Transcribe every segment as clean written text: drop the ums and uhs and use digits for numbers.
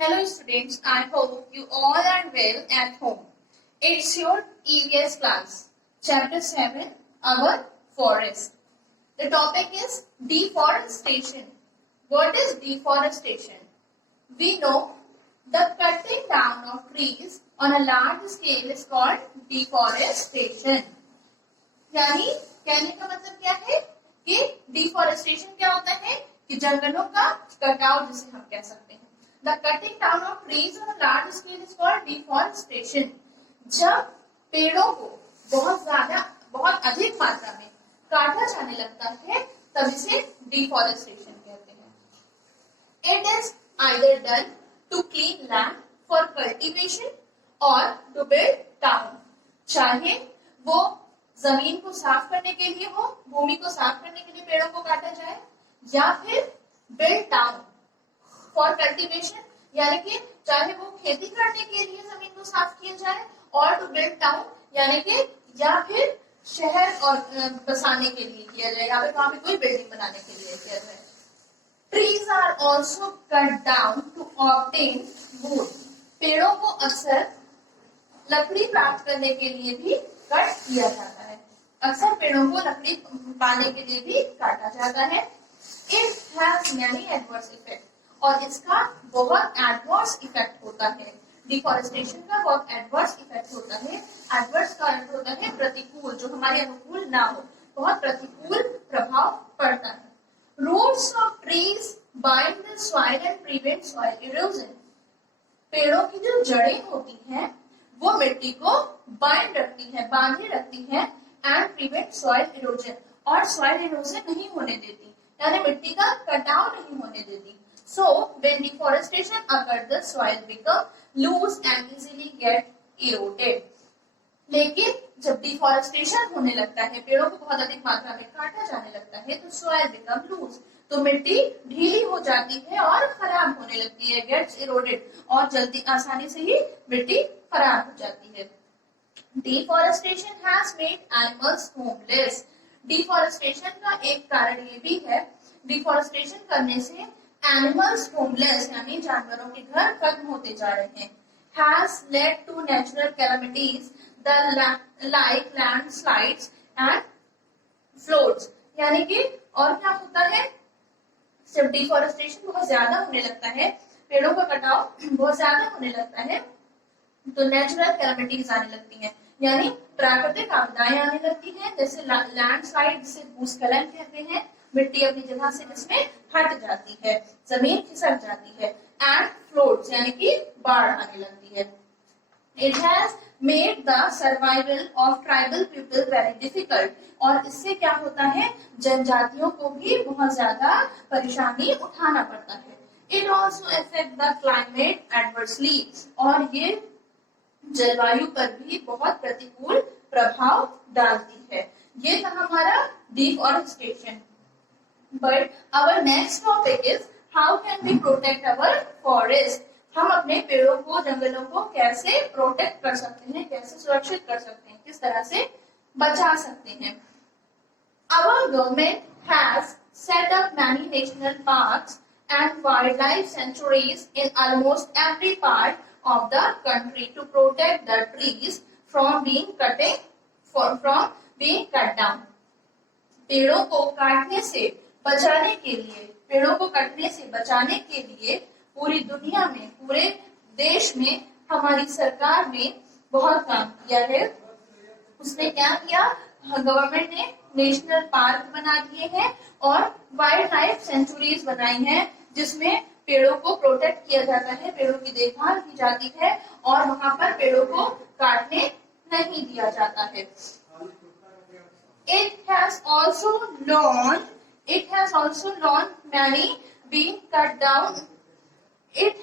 Hello students, I hope you all are well at home. It's your EVS class, chapter 7, our forest. The topic is deforestation. What is deforestation? We know the cutting down of trees on a large scale is called deforestation. यानी कहने का मतलब क्या है कि deforestation क्या होता है कि जंगलों का कटाव जिसे हम कह सकते हैं. The cutting down of trees on large scale is called deforestation. जब पेड़ों को बहुत अधिक मात्रा में काटा जाने लगता है तब इसे डिफॉरेस्टेशन कहते हैं. It is either done to clean land for cultivation और टू बिल्ड टाउन. चाहे वो जमीन को साफ करने के लिए हो, भूमि को साफ करने के लिए पेड़ों को काटा जाए, या फिर बिल्ड टाउन फॉर कल्टीवेशन यानी कि चाहे वो खेती करने के लिए जमीन को साफ किया जाए, और टू बिल्ड टाउन यानी कि या फिर शहर और बसाने के लिए किया जाए, या फिर वहां पे कोई बिल्डिंग बनाने के लिए किया जाए. Trees are also cut down to obtain wood. पेड़ों को अक्सर लकड़ी प्राप्त करने के लिए भी कट किया जाता है. अक्सर पेड़ों को लकड़ी पाने के लिए भी काटा जाता है. It has many adverse effect, और इसका बहुत एडवर्स इफेक्ट होता है. डिफॉरेस्टेशन का बहुत एडवर्स इफेक्ट होता है. एडवर्स का अर्थ होता है प्रतिकूल, जो हमारे अनुकूल ना हो, बहुत प्रतिकूल प्रभाव पड़ता है. Roots of trees bind the soil and prevent soil erosion. पेड़ों की जो जड़ें होती हैं वो मिट्टी को बांधे रखती है एंड प्रिवेंट सॉइल इरोजन, और सॉइल इरोजन नहीं होने देती, यानी मिट्टी का कटाव नहीं होने देती. So when deforestation occurs, the soil become loose and easily get eroded. लेकिन जब डिफॉरेस्टेशन होने लगता है, पेड़ों को बहुत अधिक मात्रा में काटा जाने लगता है, तो सॉइल बिकम लूज, तो मिट्टी ढीली हो जाती है और खराब होने लगती है. गेट्स इरोडेड, और जल्दी आसानी से ही मिट्टी खराब हो जाती है. Deforestation has made animals homeless. Deforestation का एक कारण ये भी है, डिफॉरेस्टेशन करने से एनिमल्स होमलेस यानी जानवरों के घर खत्म होते जा रहे हैं. Has led to natural calamities like landslides and floods. यानी कि और क्या होता है, जब डिफॉरेस्टेशन बहुत ज्यादा होने लगता है, पेड़ों का कटाव बहुत ज्यादा होने लगता है, तो नेचुरल कैलामिटीज आने लगती हैं, यानी प्राकृतिक आपदाएं आने लगती हैं. जैसे लैंडस्लाइड, जिसे भूस्खलन कहते हैं, मिट्टी अपनी जगह से जिसमें हट जाती है, जमीन खिसक जाती है. एंड फ्लोड्स यानी कि बाढ़ आने लगती है. It has made the survival of tribal people very difficult. और इससे क्या होता है, जनजातियों को भी बहुत ज्यादा परेशानी उठाना पड़ता है. It also affect the climate adversely. और ये जलवायु पर भी बहुत प्रतिकूल प्रभाव डालती है. ये था हमारा deforestation. But our next topic is how can we protect our forest. हम अपने पेड़ों को, जंगलों को कैसे प्रोटेक्ट कर सकते हैं, कैसे सुरक्षित कर सकते हैं, किस तरह से बचा सकते हैं. Our government has set up many national parks and wildlife sanctuaries in almost every part of the country to protect the trees from being cut down. पेड़ों को काटने से बचाने के लिए, पेड़ों को कटने से बचाने के लिए पूरी दुनिया में, पूरे देश में हमारी सरकार ने बहुत काम किया है. उसने क्या किया, गवर्नमेंट ने नेशनल पार्क बना दिए हैं और वाइल्ड लाइफ सेंचुरीज बनाई हैं, जिसमें पेड़ों को प्रोटेक्ट किया जाता है, पेड़ों की देखभाल की जाती है, और वहां पर पेड़ों को काटने नहीं दिया जाता है. It has also known many being cut down. It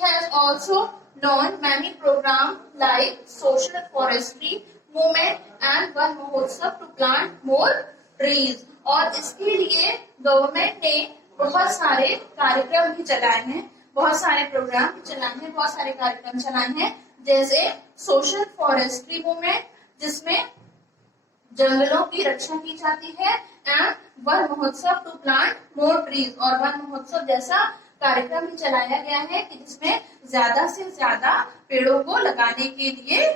has also known many programs like social forestry movement and Wan Mahotsav to plant more trees. और इसके लिए गवर्नमेंट ने बहुत सारे कार्यक्रम भी चलाए हैं, बहुत सारे प्रोग्राम भी चलाए हैं, बहुत सारे कार्यक्रम चलाए हैं, जैसे सोशल फॉरेस्ट्री मूवमेंट, जिसमें जंगलों की रक्षा की जाती है, एंड वन महोत्सव टू प्लांट मोर ट्रीज, और वन महोत्सव जैसा कार्यक्रम भी चलाया गया है कि जिसमें ज्यादा से ज्यादा पेड़ों को लगाने के लिए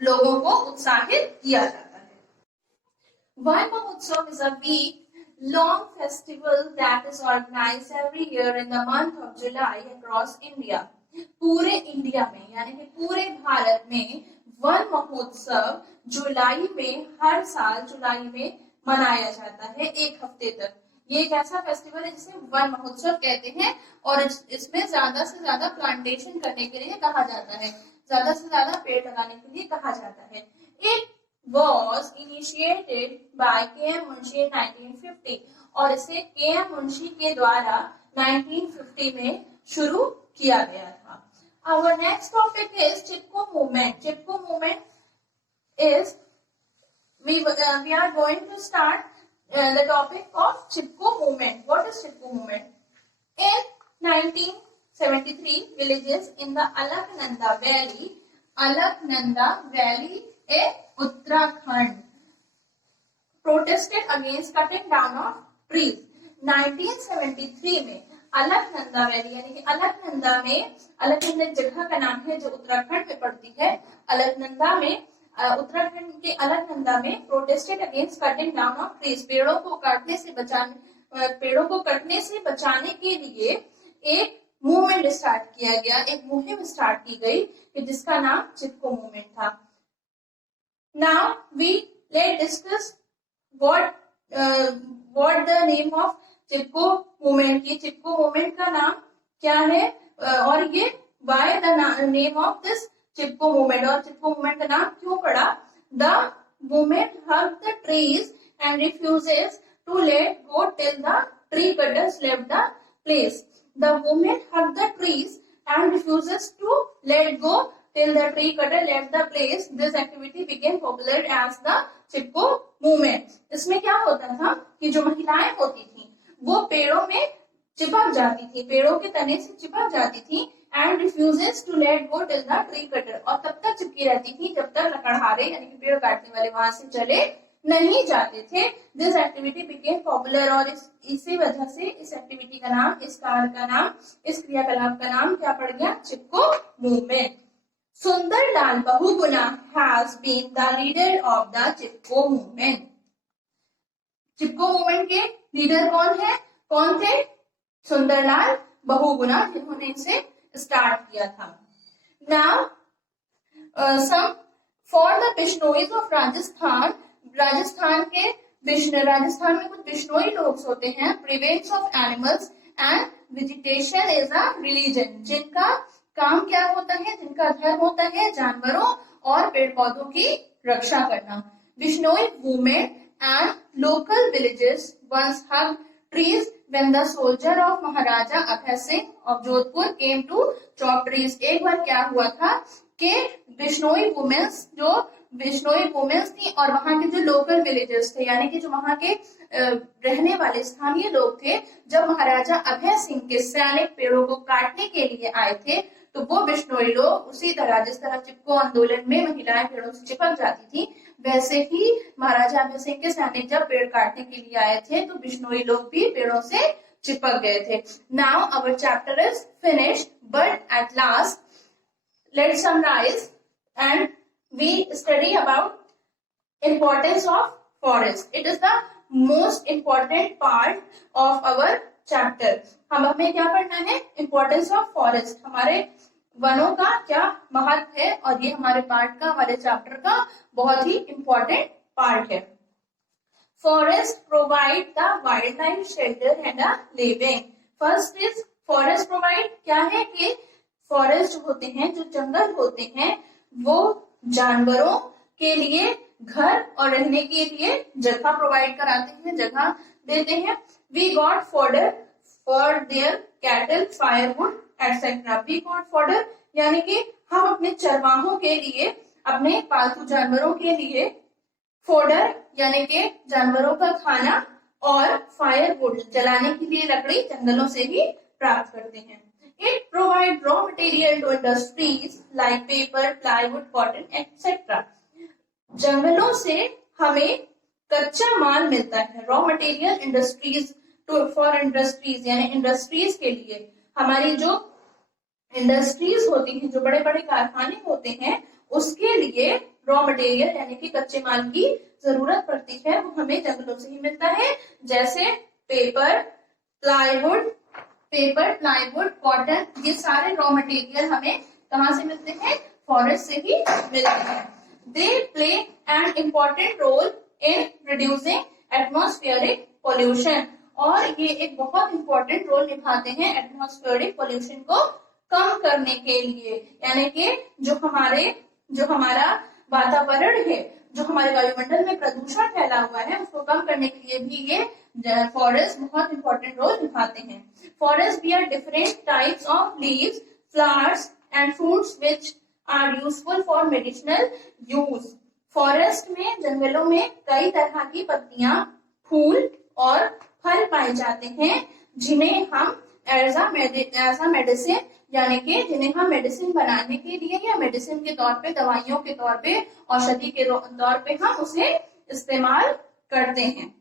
लोगों को उत्साहित किया जाता है। Van Mahotsav is a week long festival that is organized every year in the month of July across India. पूरे इंडिया में यानी कि पूरे भारत में वन महोत्सव जुलाई में, हर साल जुलाई में मनाया जाता है एक हफ्ते तक। ये एक ऐसा फेस्टिवल है जिसे वन महोत्सव कहते हैं और इसमें ज्यादा से ज्यादा प्लांटेशन करने के लिए कहा जाता है, ज्यादा से ज्यादा पेड़ लगाने के लिए कहा जाता है। एक was initiated by K.M. Munshi in 1950 और इसे K.M. Munshi के द्वारा 1950 में शुरू किया गया था। Our next topic is Chipko movement. Chipko movement is we are going to start the topic of Chipko movement. What is Chipko movement? In 1973, villages in the Alaknanda Valley Uttarakhand protested against cutting down of trees. 1973 में Alaknanda valley यानी कि अलकनंदा एक जगह का नाम है जो उत्तराखंड में पड़ती है। अलकनंदा में उत्तराखंड के अलकनंदा में protested against cutting down of trees, पेड़ों को कटने से बचाने के लिए एक मूवमेंट स्टार्ट किया गया, एक मुहिम स्टार्ट की गई कि जिसका नाम चिपको मूवमेंट था। Now let's discuss what the name of Chipko movement की, चिपको मूवमेंट का नाम क्या है और ये why the name of this Chipko movement, और चिपको मूवमेंट का नाम क्यों पड़ा। The movement hugged the trees and refuses to let go till the tree cutters left the place. The movement hugged the trees and refuses to let go till the tree cutter left the place. This activity became popular as the Chipko movement. इसमें क्या होता था कि जो महिलाएं होती थी वो पेड़ों में चिपक जाती थी, पेड़ों के तने से चिपक जाती थी and refuses to let go till the tree cutter, और तब तक चिपकी रहती थी जब तक लकड़हारे यानी कि पेड़ काटने वाले वहां से चले नहीं जाते थे। दिस एक्टिविटी बिकेम पॉपुलर, और इसी वजह से इस एक्टिविटी का नाम, इस कार्य का नाम, इस क्रियाकलाप का नाम क्या पड़ गया, Chipko movement. Sunderlal Bahuguna has been the leader of the Chipko movement. Chipko movement के लीडर कौन थे? सुंदरलाल बहुगुणा, जिन्होंने इसे स्टार्ट किया था। Now some for the Bishnois of Rajasthan, Rajasthan में कुछ बिश्नोई लोग होते हैं। Prevents of animals and vegetation is a religion, जिनका काम क्या होता है, जिनका धर्म होता है जानवरों और पेड़ पौधों की रक्षा करना। Bishnoi women and local villages once hug trees when the soldier of Maharaja Abhay Singh of Jodhpur came to chop trees। एक बार क्या हुआ था कि बिश्नोई वुमेन्स थी और वहां के जो लोकल विलेजेस थे यानी कि जो वहां के रहने वाले स्थानीय लोग थे, जब महाराजा अभय सिंह के सैनिक पेड़ों को काटने के लिए आए थे तो वो बिश्नोई लोग उसी तरह, जिस तरह चिपको आंदोलन में महिलाएं पेड़ों से चिपक जाती थी, वैसे ही महाराजा अभय सिंह के सैनिक जब पेड़ काटने के लिए आए थे तो बिश्नोई लोग भी पेड़ों से चिपक गए थे। Now our chapter is finished, but at last let's summarise and we study about importance of forest. It is the most important part of our chapter. हमें क्या पढ़ना है, इम्पोर्टेंस ऑफ फॉरेस्ट, हमारे वनों का क्या महत्व है, और ये हमारे पार्ट का, हमारे चैप्टर का बहुत ही इम्पोर्टेंट पार्ट है। Forest provide the wild life shelter and a living. First is forest provide, क्या है कि फॉरेस्ट होते हैं, जो जंगल होते हैं, वो जानवरों के लिए घर और रहने के लिए जगह प्रोवाइड कराते हैं, जगह देते हैं। We got fodder for their cattle, firewood etcetera. We got fodder यानी कि हम अपने चरवाहों के लिए, अपने पालतू जानवरों के लिए फोडर यानी कि जानवरों का खाना और फायरवुड जलाने के लिए लकड़ी जंगलों से ही प्राप्त करते हैं। It provide raw material to industries like paper, plywood, cotton etcetera. जंगलों से हमें कच्चा माल मिलता है, raw material industries for industries यानी इंडस्ट्रीज के लिए। हमारी जो इंडस्ट्रीज होती हैं, जो बड़े बड़े कारखाने होते हैं, उसके लिए रॉ मटेरियल यानी कि कच्चे माल की जरूरत पड़ती है, वो हमें जंगलों से ही मिलता है। जैसे पेपर, प्लाईवुड, कॉटन, ये सारे रॉ मटेरियल हमें कहाँ से मिलते हैं? फॉरेस्ट से ही मिलते हैं। They play an important role in reducing atmospheric pollution, और ये एक बहुत इंपॉर्टेंट रोल निभाते हैं एटमॉस्फेरिक पोल्यूशन को कम करने के लिए। यानी कि जो हमारा वातावरण है, जो हमारे वायुमंडल में प्रदूषण फैला हुआ है, उसको कम करने के लिए भी ये फॉरेस्ट बहुत इंपॉर्टेंट रोल निभाते हैं। Forest bear different types of leaves, flowers and fruits which are useful for medicinal use. Forest में, जंगलों में कई तरह की पत्तियां, फूल और फल पाए जाते हैं, जिन्हें हम एज अ मेडिसिन, यानी कि जिन्हें हम मेडिसिन बनाने के लिए या मेडिसिन के तौर पे, दवाइयों के तौर पे, औषधि के तौर पे हम उसे इस्तेमाल करते हैं।